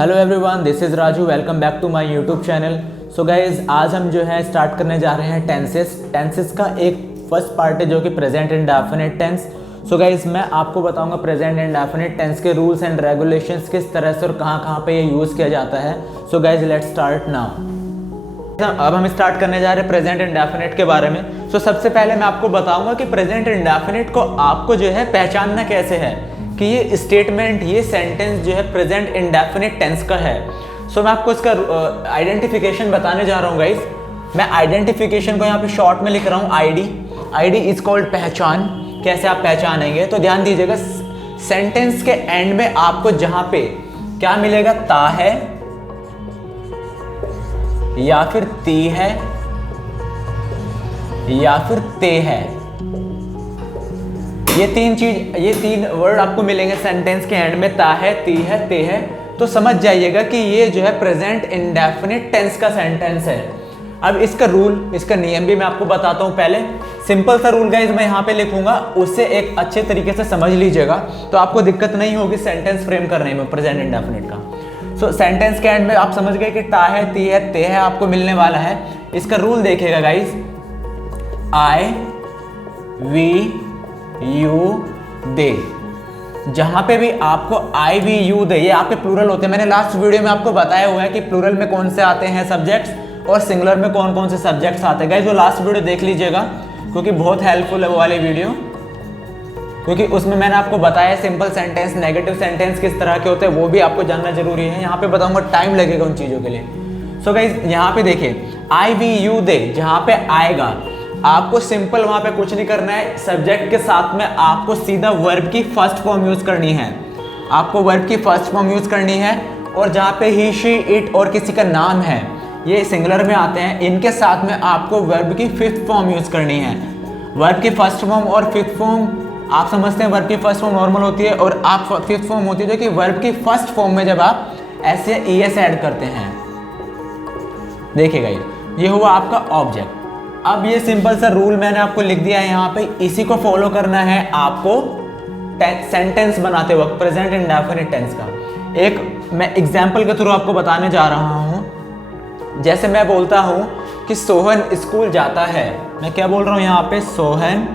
Hello everyone, this is Raju. Welcome back to my YouTube channel. So guys, आज हम जो है स्टार्ट करने जा रहे हैं टेंसेस का एक फर्स्ट पार्ट है जो कि present indefinite tense. So guys, मैं आपको बताऊंगा प्रेजेंट इंडेफिनिट टेंस के रूल्स एंड रेगुलेशंस किस तरह से और कहाँ पे ये यूज़ किया जाता है। So guys, let's start now. अब हम स्टार्ट करने जा रहे हैं प्रेजेंट इंडेफिनिट के बारे में। सो सबसे पहले मैं आपको बताऊंगा कि प्रेजेंट इंडेफिनिट को आपको जो है पहचानना कैसे है कि ये स्टेटमेंट, ये सेंटेंस जो है प्रेजेंट इंडेफिनिट टेंस का है। सो मैं आपको इसका आइडेंटिफिकेशन बताने जा रहा हूँ गाइस। मैं आइडेंटिफिकेशन को यहाँ पे शॉर्ट में लिख रहा हूँ आईडी इज कॉल्ड पहचान। कैसे आप पहचानेंगे तो ध्यान दीजिएगा, सेंटेंस के एंड में आपको जहां पे क्या मिलेगा, ता है या फिर ती है या फिर ते है, ये तीन वर्ड आपको मिलेंगे सेंटेंस के एंड में, ता है, ती है, ते है। तो समझ जाइएगा कि ये जो है प्रेजेंट इंडेफिनिट टेंस का सेंटेंस है। अब इसका रूल, इसका नियम भी मैं आपको बताता हूं। पहले सिंपल सा रूल गाइस मैं यहाँ पे लिखूंगा, उससे एक अच्छे तरीके से समझ लीजिएगा तो आपको दिक्कत नहीं होगी सेंटेंस फ्रेम करने में प्रेजेंट इंडेफिनिट का। सो सेंटेंस के एंड में आप समझ गए कि ता है, ती है, ते है आपको मिलने वाला है। इसका रूल देखिएगा गाइस, आई, वी, यू, दे। जहां पे भी आपको आई, वी, यू, दे, ये आपके प्लूरल होते हैं। मैंने लास्ट वीडियो में आपको बताया हुआ है कि प्लूरल में कौन से आते हैं सब्जेक्ट्स और सिंगुलर में कौन कौन से सब्जेक्ट्स आते हैं। गाइस वो लास्ट वीडियो देख लीजिएगा क्योंकि बहुत हेल्पफुल है वो वाली वीडियो, क्योंकि उसमें मैंने आपको बताया सिंपल सेंटेंस, नेगेटिव सेंटेंस किस तरह के होते हैं, वो भी आपको जानना जरूरी है। यहाँ पे बताऊंगा, टाइम लगेगा उन चीज़ों के लिए। सो गाइस यहाँ पे देखिए, आई, वी, यू, दे जहाँ पे आएगा आपको सिंपल वहाँ पे कुछ नहीं करना है। सब्जेक्ट के साथ में आपको सीधा वर्ब की फर्स्ट फॉर्म यूज करनी है। आपको वर्ब की फर्स्ट फॉर्म यूज करनी है। और जहाँ पे ही, शी, इट और किसी का नाम है, ये सिंगुलर में आते हैं, इनके साथ में आपको वर्ब की फिफ्थ फॉर्म यूज करनी है। वर्ब की फर्स्ट फॉर्म और फिफ्थ फॉर्म आप समझते हैं, वर्ब की फर्स्ट फॉर्म नॉर्मल होती है और आप फिफ्थ फॉर्म होती है जो कि वर्ब की फर्स्ट फॉर्म में जब आप एस या ई एस ऐड करते हैं। देखिएगा ये हुआ आपका ऑब्जेक्ट। अब ये सिंपल सा रूल मैंने आपको लिख दिया है यहाँ पे, इसी को फॉलो करना है आपको सेंटेंस बनाते वक्त प्रेजेंट इंडेफिनिट टेंस का। एक मैं एग्जांपल के थ्रू आपको बताने जा रहा हूँ। जैसे मैं बोलता हूँ कि सोहन स्कूल जाता है, मैं क्या बोल रहा हूँ यहाँ पे, सोहन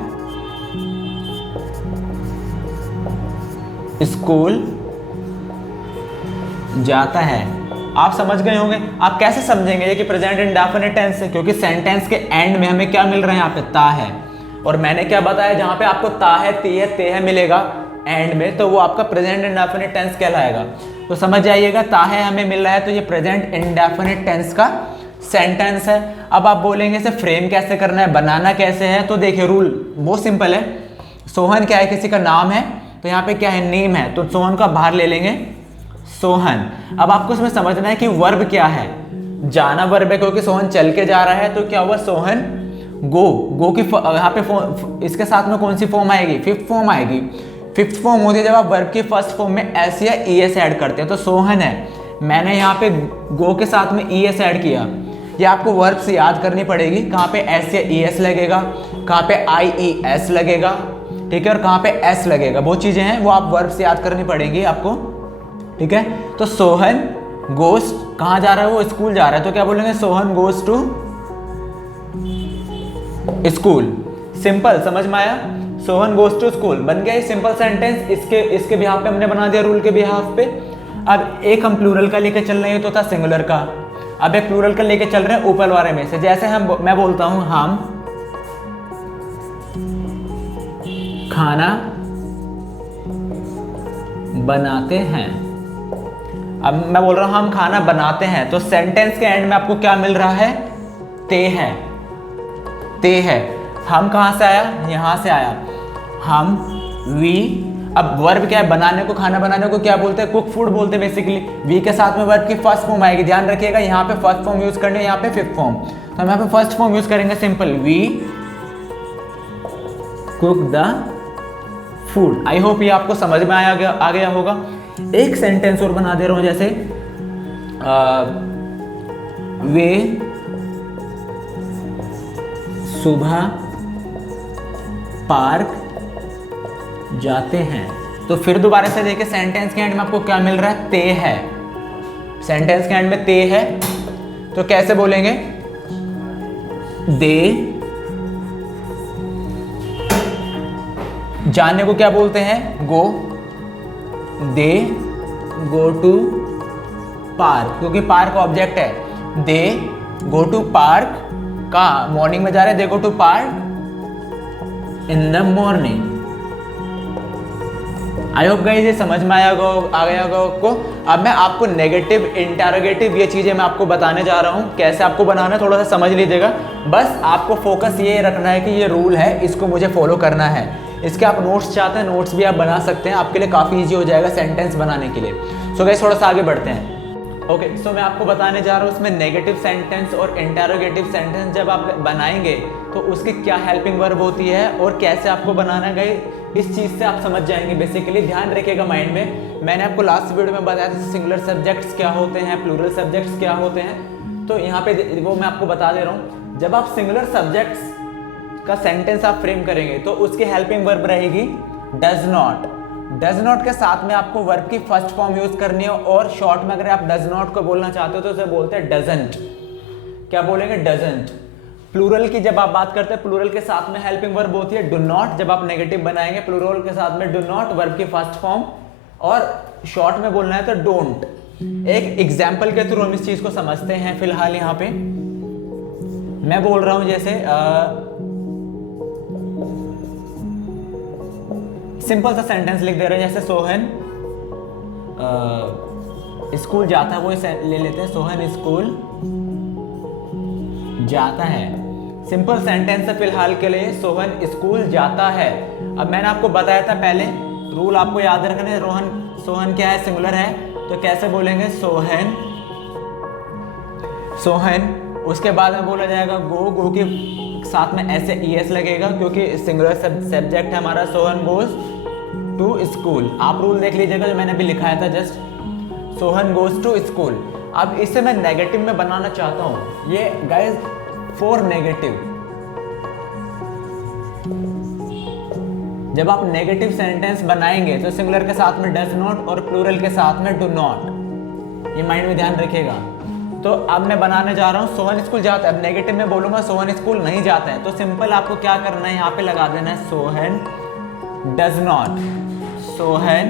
स्कूल जाता है। आप समझ गए होंगे। आप कैसे समझेंगे ये कि प्रेजेंट इंडेफिनिट टेंस है, क्योंकि सेंटेंस के एंड में हमें क्या मिल रहा है, यहाँ पे ता है। और मैंने क्या बताया, जहां पे आपको ता है, ती है, ते है मिलेगा एंड में, तो वो आपका प्रेजेंट इंडेफिनिट टेंस कहलाएगा। तो समझ जाइएगा, ता है हमें मिल रहा है तो ये प्रेजेंट इंडेफिनिट टेंस का सेंटेंस है। अब आप बोलेंगे इसे फ्रेम कैसे करना है, बनाना कैसे है, तो देखिए रूल बहुत सिंपल है। सोहन क्या है, किसी का नाम है, तो यहाँ पे क्या है, नेम है, तो सोहन का बाहर ले लेंगे सोहन। अब आपको इसमें समझना है कि वर्ब क्या है, जाना वर्ब है क्योंकि सोहन चल के जा रहा है, तो क्या हुआ, सोहन गो की यहाँ पे इसके साथ में कौन सी फॉर्म आएगी, फिफ्थ फॉर्म आएगी। फिफ्थ फॉर्म होती है जब आप वर्ब की फर्स्ट फॉर्म में एस या ई एस ऐड करते हैं। तो सोहन है, मैंने यहाँ पे गो के साथ में ई एस ऐड किया। ये आपको वर्ब से याद करनी पड़ेगी, कहाँ पे एस या ई एस लगेगा, कहाँ पे आई ई एस लगेगा, ठीक है, और कहाँ पे एस लगेगा। वो चीजें हैं वो आप वर्ब से याद करनी पड़ेगी आपको, ठीक है। तो सोहन गोस, कहाँ जा रहा है, वो स्कूल जा रहा है, तो क्या बोलेंगे, Sohan goes to school. Simple, समझ में आया, सोहन गोस टू स्कूल बन गया सिंपल सेंटेंस। इसके बिहाफ पे हमने बना दिया, रूल के बिहाफ पे। अब एक हम प्लूरल का लेके चल रहे हैं, तो था सिंगुलर का। अब एक प्लूरल का लेके चल रहे हैं ऊपर वाले में से। जैसे मैं बोलता हूं, हम खाना बनाते हैं। अब मैं बोल रहा हूं हम खाना बनाते हैं, तो सेंटेंस के एंड में आपको क्या मिल रहा है, ते है, ते है। हम कहां से आया, यहां से आया, हम, वी। अब वर्ब क्या है, बनाने को, खाना बनाने को क्या बोलते हैं, कुक फूड बोलते हैं बेसिकली। वी के साथ में वर्ब की फर्स्ट फॉर्म आएगी, ध्यान रखिएगा, यहाँ पे फर्स्ट फॉर्म यूज करनी है, यहाँ पे फिफ्थ फॉर्म। तो हम यहाँ पे फर्स्ट फॉर्म यूज करेंगे, simple, we cook the food. I hope ये आपको समझ में आ गया होगा। एक सेंटेंस और बना दे रहा हूं, जैसे वे सुबह पार्क जाते हैं। तो फिर दोबारा से देखिए, सेंटेंस के एंड में आपको क्या मिल रहा है, ते है, सेंटेंस के एंड में ते है तो कैसे बोलेंगे? दे। जाने को क्या बोलते हैं? Go. They go to park, क्योंकि पार्क ऑब्जेक्ट है। दे गो टू पार्क, का मॉर्निंग में जा रहे हैं, they go to park in the morning. I hope guys ये समझ में आ गया होगा आपको। अब मैं आपको नेगेटिव, इंटरोगेटिव ये चीजें मैं आपको बताने जा रहा हूँ, कैसे आपको बनाना है थोड़ा सा समझ लीजिएगा। बस आपको फोकस ये रखना है कि ये रूल है, इसको मुझे फॉलो करना है। इसके आप नोट्स चाहते हैं, नोट्स भी आप बना सकते हैं, आपके लिए काफ़ी ईजी हो जाएगा सेंटेंस बनाने के लिए। सो गाइस थोड़ा सा आगे बढ़ते हैं। ओके, सो मैं आपको बताने जा रहा हूँ इसमें नेगेटिव सेंटेंस और इंटरोगेटिव सेंटेंस जब आप बनाएंगे तो उसकी क्या हेल्पिंग वर्ब होती है और कैसे आपको बनाना है, इस चीज़ से आप समझ जाएंगे। बेसिकली ध्यान रखिएगा माइंड में। मैंने आपको लास्ट वीडियो में बताया था सिंगुलर सब्जेक्ट्स क्या होते हैं, प्लूरल सब्जेक्ट्स क्या होते हैं, तो यहाँ पे वो मैं आपको बता दे रहा हूँ। जब आप सिंगुलर सब्जेक्ट्स का सेंटेंस आप फ्रेम करेंगे तो उसकी हेल्पिंग वर्ब रहेगी डज नॉट। डज नॉट के साथ में आपको वर्ब की फर्स्ट फॉर्म यूज करनी है, और शॉर्ट में अगर आप डज नॉट को बोलना चाहते हो तो उसे बोलते हैं डजंट। क्या बोलेंगे? डजंट। प्लूरल की जब आप बात करते हैं, प्लूरल के साथ में हेल्पिंग वर्ब होती है डू नॉट। जब आप नेगेटिव बनाएंगे प्लूरल के साथ में डू नॉट वर्ब की फर्स्ट फॉर्म, और शॉर्ट में बोलना है तो डोंट। एक एग्जाम्पल के थ्रू हम इस चीज को समझते हैं। फिलहाल यहाँ पे मैं बोल रहा हूं, जैसे सिंपल सा सेंटेंस लिख दे रहे हैं, जैसे सोहन स्कूल जाता है, वो ले लेते हैं, सोहन स्कूल जाता है। सिंपल सेंटेंस है फिलहाल के लिए, सोहन स्कूल जाता है। अब मैंने आपको बताया था पहले, रूल आपको याद रखना है। सोहन क्या है? सिंगुलर है, तो कैसे बोलेंगे? सोहन। सोहन, उसके बाद में बोला जाएगा गो के साथ में ऐसे ईएस लगेगा क्योंकि सिंगुलर सब्जेक्ट है हमारा। Sohan goes to school. आप रूल देख लीजिएगा जो मैंने अभी लिखाया था just, Sohan goes to school. अब इसे मैं नेगेटिव में बनाना चाहता हूं। ये गाइस फॉर नेगेटिव, जब आप नेगेटिव सेंटेंस बनाएंगे तो सिंगुलर के साथ में डज नॉट और प्लूरल के साथ में डू नॉट, ये माइंड में ध्यान रखिएगा। तो अब मैं बनाने जा रहा हूं सोहन स्कूल जाता है। अब नेगेटिव में बोलूंगा सोहन स्कूल नहीं जाता है, तो सिंपल आपको क्या करना है, यहाँ पे लगा देना है Sohan does not. Sohan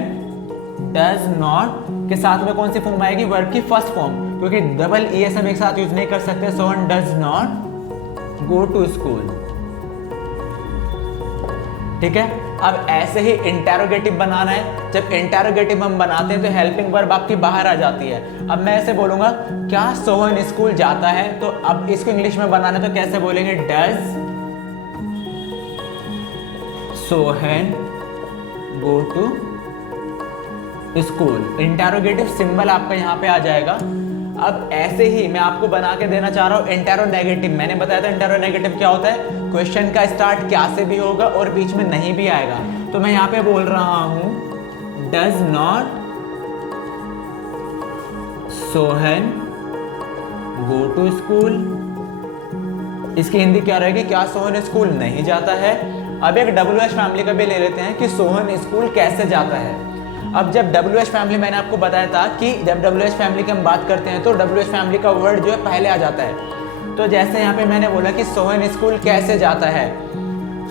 does not के साथ में कौन सी फॉर्म आएगी? वर्ब की फर्स्ट फॉर्म, क्योंकि डबल ईएस हम एक साथ यूज नहीं कर सकते। Sohan does not go to school. ठीक है। अब ऐसे ही इंटेरोगेटिव बनाना है। जब इंटेरोगेटिव हम बनाते हैं तो हेल्पिंग वर्ब आपकी बाहर आ जाती है। अब मैं ऐसे बोलूंगा, क्या सोहन स्कूल जाता है? तो अब इसको इंग्लिश में बनाना है तो कैसे बोलेंगे? Does Sohan go to school. Interrogative symbol आपका यहाँ पे आ जाएगा। अब ऐसे ही मैं आपको बना के देना चाह रहा हूँ इंटेरोनेगेटिव। मैंने बताया था इंटेरोनेगेटिव क्या होता है, क्वेश्चन का स्टार्ट क्या से भी होगा और बीच में नहीं भी आएगा। तो मैं यहाँ पे बोल रहा हूँ does not Sohan go to school. इसकी हिंदी क्या रहेगी? क्या सोहन स्कूल नहीं जाता है? अब एक WH फैमिली का भी ले लेते हैं कि सोहन स्कूल कैसे जाता है। अब जब WH फैमिली, मैंने आपको बताया था कि जब WH फैमिली की हम बात करते हैं तो WH फैमिली का वर्ड जो है पहले आ जाता है। तो जैसे यहाँ पे मैंने बोला कि सोहन स्कूल कैसे जाता है,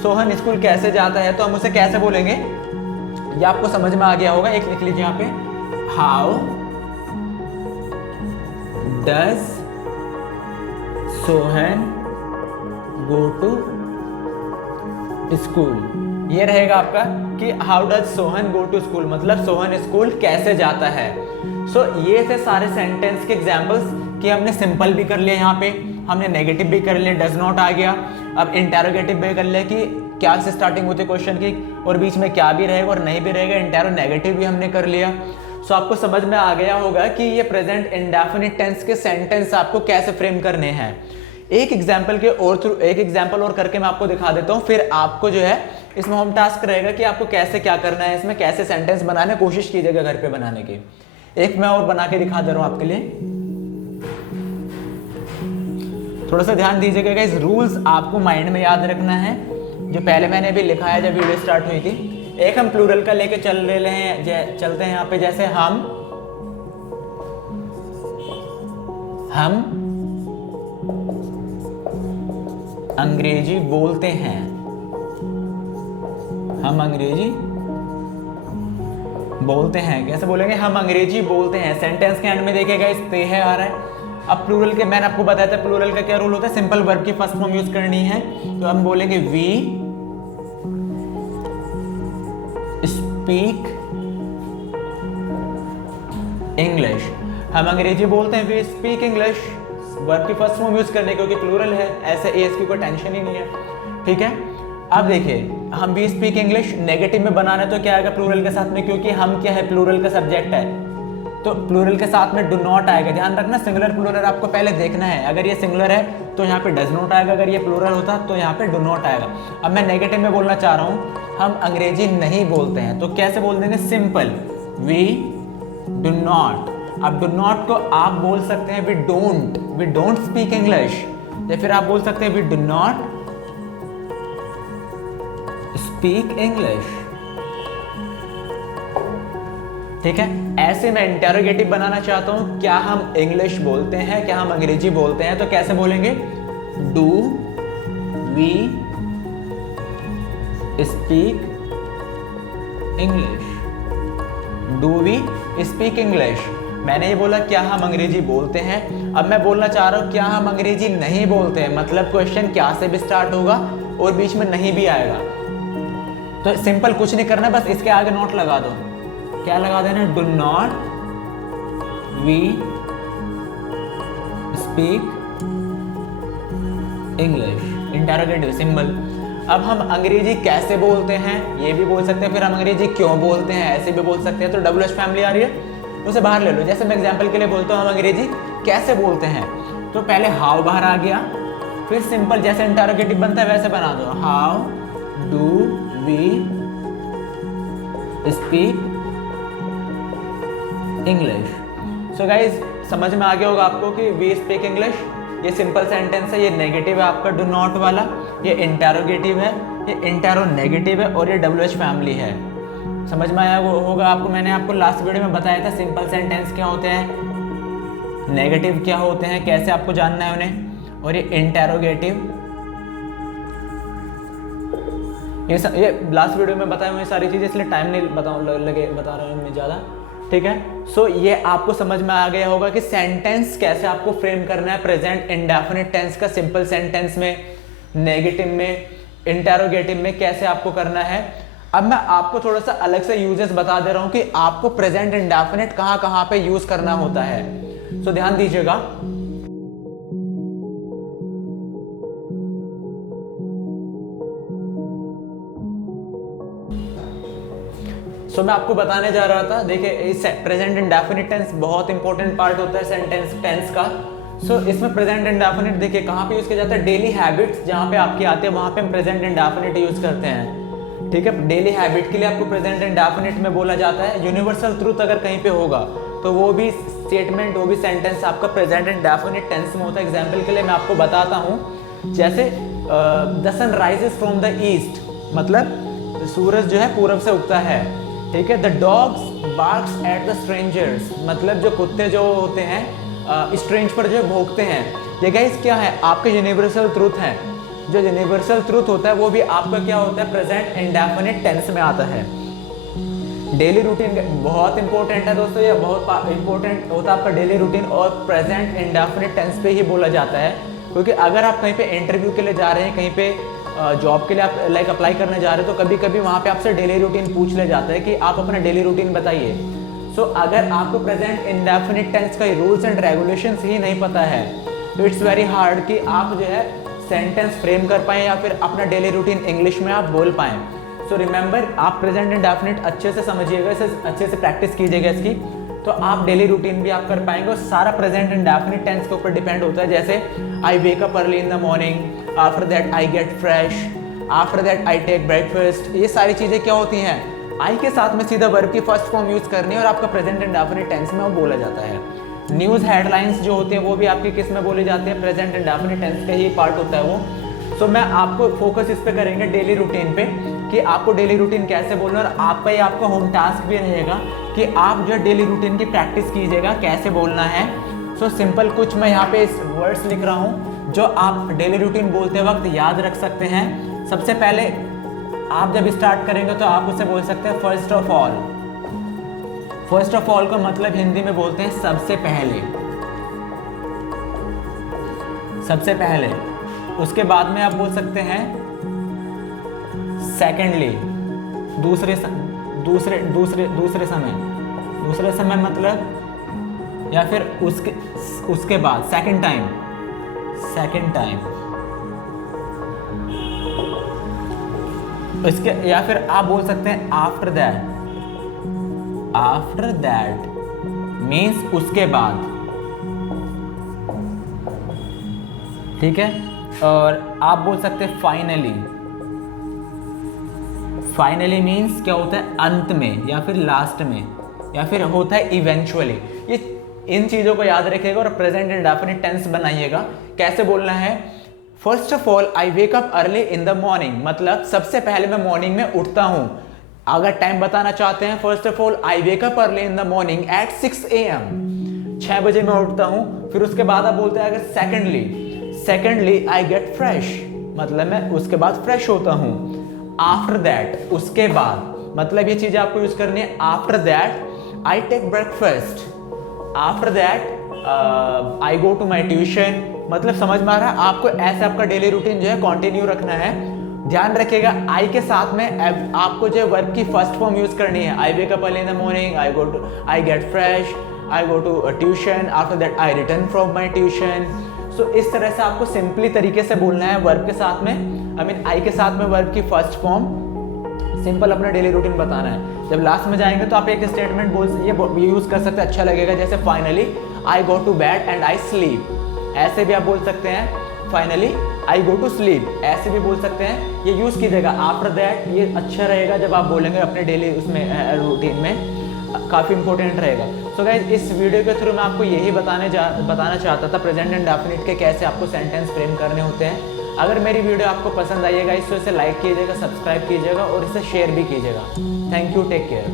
सोहन स्कूल कैसे जाता है, तो हम उसे कैसे बोलेंगे? ये आपको समझ में आ गया होगा। एक लिख लीजिए यहाँ पे, how does Sohan go to school. ये रहेगा आपका कि how does Sohan go to school, मतलब सोहन स्कूल कैसे जाता है। सो ये थे सारे सेंटेंस के एग्जांपल्स कि हमने सिंपल भी कर लिया, यहाँ पे हमने नेगेटिव भी कर लिया, डज नॉट आ गया। अब इंटेरोगेटिव भी कर लिया कि क्या से स्टार्टिंग होती है क्वेश्चन की और बीच में क्या भी रहेगा और नहीं भी रहेगा। इंटेरोनेगेटिव भी हमने कर लिया। सो आपको समझ में आ गया होगा कि ये प्रेजेंट इंडेफिनिट टेंस के सेंटेंस आपको कैसे फ्रेम करने हैं। एक एग्जाम्पल और करके मैं आपको दिखा देता हूँ, फिर आपको जो है इसमें होम टास्क रहेगा कि आपको कैसे क्या करना है, इसमें कैसे सेंटेंस बनाने कोशिश कीजिएगा घर पे बनाने की। एक मैं और बना के दिखा दे रहा हूँ आपके लिए, थोड़ा सा ध्यान दीजिएगा। इस रूल्स आपको माइंड में याद रखना है जो पहले मैंने भी लिखा है जब वीडियो स्टार्ट हुई थी। एक हम प्लूरल का लेके चलते हैं यहाँ पे, जैसे हम हम अंग्रेजी बोलते हैं, हम अंग्रेजी बोलते हैं। कैसे बोलेंगे? हम अंग्रेजी बोलते हैं। सेंटेंस के एंड में देखिएगा इस ते है आ रहा है। अब प्लूरल के मैंने आपको बताया था प्लूरल का क्या रूल होता है, सिंपल वर्ब की फर्स्ट फॉर्म यूज करनी है। तो हम बोलेंगे वी स्पीक इंग्लिश। हम अंग्रेजी बोलते हैं, वी स्पीक इंग्लिश। वर्ब की फर्स्ट फॉर्म यूज करने क्योंकि प्लूरल है, ऐसे एस की कोई टेंशन ही नहीं है। ठीक है, अब देखिए हम वी स्पीक इंग्लिश नेगेटिव में बनाना है तो क्या आएगा प्लूरल के साथ में, क्योंकि हम क्या है प्लूरल का सब्जेक्ट है तो प्लूरल के साथ में डू नॉट आएगा। ध्यान रखना सिंगुलर प्लूरल आपको पहले देखना है। अगर ये सिंगुलर है तो यहाँ पे डज नॉट आएगा, अगर ये प्लूरल होता तो यहाँ पे डू नॉट आएगा। अब मैं नेगेटिव में बोलना चाह रहा हूँ, हम अंग्रेजी नहीं बोलते हैं तो कैसे बोल देंगे? Simple we do not. अब डू नॉट को आप बोल सकते हैं वी डोंट स्पीक इंग्लिश, या फिर आप बोल सकते हैं we do not speak English. ठीक है, ऐसे मैं इंटेरोगेटिव बनाना चाहता हूं, क्या हम इंग्लिश बोलते हैं, क्या हम अंग्रेजी बोलते हैं, तो कैसे बोलेंगे? Do we speak English, do we speak English. मैंने ये बोला क्या हम अंग्रेजी बोलते हैं। अब मैं बोलना चाह रहा हूं क्या हम अंग्रेजी नहीं बोलते हैं, मतलब क्वेश्चन क्या से भी स्टार्ट होगा और बीच में नहीं भी आएगा। तो सिंपल कुछ नहीं करना, बस इसके आगे नोट लगा दो। क्या लगा देना? Do not we speak English, interrogative symbol. अब हम अंग्रेजी कैसे बोलते हैं ये भी बोल सकते हैं, फिर हम अंग्रेजी क्यों बोलते हैं ऐसे भी बोल सकते हैं। तो डब्ल्यू एच फैमिली आ रही है, उसे बाहर ले लो। जैसे मैं एग्जाम्पल के लिए बोलता हूँ हम अंग्रेजी कैसे बोलते हैं, तो पहले हाउ बाहर आ गया, फिर सिंपल जैसे इंटेरोगेटिव बनता है वैसे बना दो, how do we speak English. So guys समझ में आ गया होगा आपको कि वी स्पीक इंग्लिश ये सिंपल सेंटेंस है, ये नेगेटिव है आपका डू नॉट वाला, ये इंटेरोगेटिव है, ये इंटेरो नेगेटिव है और ये डब्ल्यू एच फैमिली है। समझ में आया होगा आपको। मैंने आपको लास्ट वीडियो में बताया था सिंपल सेंटेंस क्या होते हैं, नेगेटिव क्या होते हैं, कैसे आपको जानना है उन्हें, और ये इंटेरोगेटिव ये लास्ट वीडियो में बताया हुए सारी चीज़ें, इसलिए टाइम नहीं बता रहा हूँ मैं ज़्यादा। ठीक है, सो ये आपको समझ में आ गया होगा कि सेंटेंस कैसे आपको फ्रेम करना है प्रेजेंट इंडेफिनिट टेंस का, सिंपल सेंटेंस में, नेगेटिव में, इंटेरोगेटिव में कैसे आपको करना है। अब मैं आपको थोड़ा सा अलग से यूजेस बता दे रहा हूं कि आपको प्रेजेंट इंडेफिनिट कहां कहां पे यूज करना होता है। सो ध्यान दीजिएगा। सो मैं आपको बताने जा रहा था, देखिए प्रेजेंट इंडेफिनिट टेंस बहुत इंपॉर्टेंट पार्ट होता है सेंटेंस टेंस का। सो इसमें प्रेजेंट इंडेफिनिट देखिए कहाँ पे यूज किया जाता है, डेली हैबिट्स जहाँ पे आपकी आती है वहाँ पे हम प्रेजेंट इंडेफिनिट यूज करते हैं। ठीक है, डेली हैबिट के लिए आपको प्रेजेंट इंडेफिनिट में बोला जाता है। यूनिवर्सल ट्रूथ अगर कहीं पे होगा तो वो भी स्टेटमेंट, वो भी सेंटेंस आपका प्रेजेंट इंडेफिनिट टेंस में होता है। एग्जाम्पल के लिए मैं आपको बताता हूँ, जैसे the sun rises from the east, मतलब सूरज जो है पूरब से उगता है। ठीक है, the dogs barks at the strangers, मतलब जो कुत्ते जो होते हैं स्ट्रेंज पर जो भौंकते हैं। ये गाइस क्या है, आपके यूनिवर्सल ट्रूथ हैं। जो यूनिवर्सल ट्रूथ होता है वो भी आपका क्या होता है, प्रेजेंट इंडेफिनिट टेंस में आता है। डेली रूटीन बहुत इंपॉर्टेंट है दोस्तों, ये बहुत इंपॉर्टेंट होता है आपका डेली रूटीन, और प्रेजेंट इंडेफिनिट टेंस पे ही बोला जाता है। क्योंकि अगर आप कहीं पे इंटरव्यू के लिए जा रहे हैं, कहीं पे जॉब के लिए आप लाइक अप्लाई करने जा रहे हो, तो कभी कभी वहाँ पे आपसे डेली रूटीन पूछ ले जाता है कि आप अपना डेली रूटीन बताइए। सो अगर आपको प्रेजेंट इंडेफिनिट टेंस का रूल्स एंड रेगुलेशंस ही नहीं पता है तो इट्स वेरी हार्ड कि आप जो है सेंटेंस फ्रेम कर पाएँ या फिर अपना डेली रूटीन इंग्लिश में आप बोल पाएँ। सो रिमेंबर, आप प्रेजेंट इंडेफिनिट अच्छे से समझिएगा, इसे अच्छे से प्रैक्टिस कीजिएगा इसकी, तो आप डेली रूटीन भी आप कर पाएंगे। और सारा प्रेजेंट इंडेफिनिट टेंस के ऊपर डिपेंड होता है। जैसे I wake up early in the morning, after that I get fresh, after that I take breakfast, ये सारी चीज़ें क्या होती हैं, आई के साथ में सीधा वर्ब की फर्स्ट फॉर्म यूज करनी है और आपका प्रेजेंट इंडेफिनिट टेंस में वो बोला जाता है। न्यूज़ हेडलाइंस जो होती है वो भी आपकी किस में बोली जाती है, प्रेजेंट इंडेफिनिट टेंस का ही पार्ट होता है वो। सो मैं आपको फोकस इस पे करेंगे डेली रूटीन पे, कि आपको डेली रूटीन कैसे बोलना है, और आपका ये आपका होम टास्क भी रहेगा कि आप जो डेली रूटीन की प्रैक्टिस कीजिएगा कैसे बोलना है। सो सिंपल कुछ मैं यहाँ पे इस वर्ड्स लिख रहा हूँ जो आप डेली रूटीन बोलते वक्त याद रख सकते हैं। सबसे पहले आप जब स्टार्ट करेंगे तो आप उसे बोल सकते हैं first of all. First of all का मतलब हिंदी में बोलते हैं सबसे पहले, सबसे पहले। उसके बाद में आप बोल सकते हैं सेकेंडली, दूसरे समय मतलब, या फिर उसके बाद सेकंड टाइम। इसके या फिर आप बोल सकते हैं आफ्टर दैट मीन्स उसके बाद, ठीक है। और आप बोल सकते हैं फाइनली मीन्स क्या होता है अंत में या फिर लास्ट में, या फिर होता है इवेंचुअली। ये इन चीज़ों को याद रखिएगा और प्रेजेंट इंडेफिनिट टेंस बनाइएगा। कैसे बोलना है? First of all I wake up early in the morning, मतलब सबसे पहले मैं मॉर्निंग में उठता हूं। अगर टाइम बताना चाहते हैं, first of all I wake up early in the morning at 6 AM, 6 बजे मैं उठता हूं। फिर उसके बाद आप बोलते हैं अगर सेकेंडली आई गेट फ्रेश, मतलब मैं उसके बाद फ्रेश होता हूं। आफ्टर दैट, उसके बाद, मतलब ये चीजें आपको यूज करनी है। After that I take breakfast, after that I go to my tuition, मतलब समझ में आ रहा है आपको? ऐसे आपका डेली रूटीन जो है कंटिन्यू रखना है। ध्यान रखिएगा आई के साथ में आपको जो वर्ब की फर्स्ट फॉर्म यूज करनी है। I wake up early in the morning, I get fresh, I go to tuition, after that I return from my tuition. So इस तरह से आपको सिंपली तरीके से बोलना है वर्ब के साथ में, आई के साथ में वर्ब की फर्स्ट फॉर्म, सिंपल अपना डेली रूटीन बताना है। जब लास्ट में जाएंगे तो आप एक स्टेटमेंट ये यूज कर सकते हैं, अच्छा लगेगा, जैसे finally I go to bed and I sleep, ऐसे भी आप बोल सकते हैं। Finally I go to sleep, ऐसे भी बोल सकते हैं, ये यूज कीजिएगा। आफ्टर दैट ये अच्छा रहेगा जब आप बोलेंगे अपने डेली उसमें रूटीन में, काफ़ी इंपॉर्टेंट रहेगा। सो गाइस, इस वीडियो के थ्रू मैं आपको यही बताना चाहता था प्रेजेंट एंड डेफिनिट के कैसे आपको सेंटेंस फ्रेम करने होते हैं। अगर मेरी वीडियो आपको पसंद आइएगा, इससे लाइक कीजिएगा, सब्सक्राइब कीजिएगा और इसे शेयर भी कीजिएगा। Thank you, take care.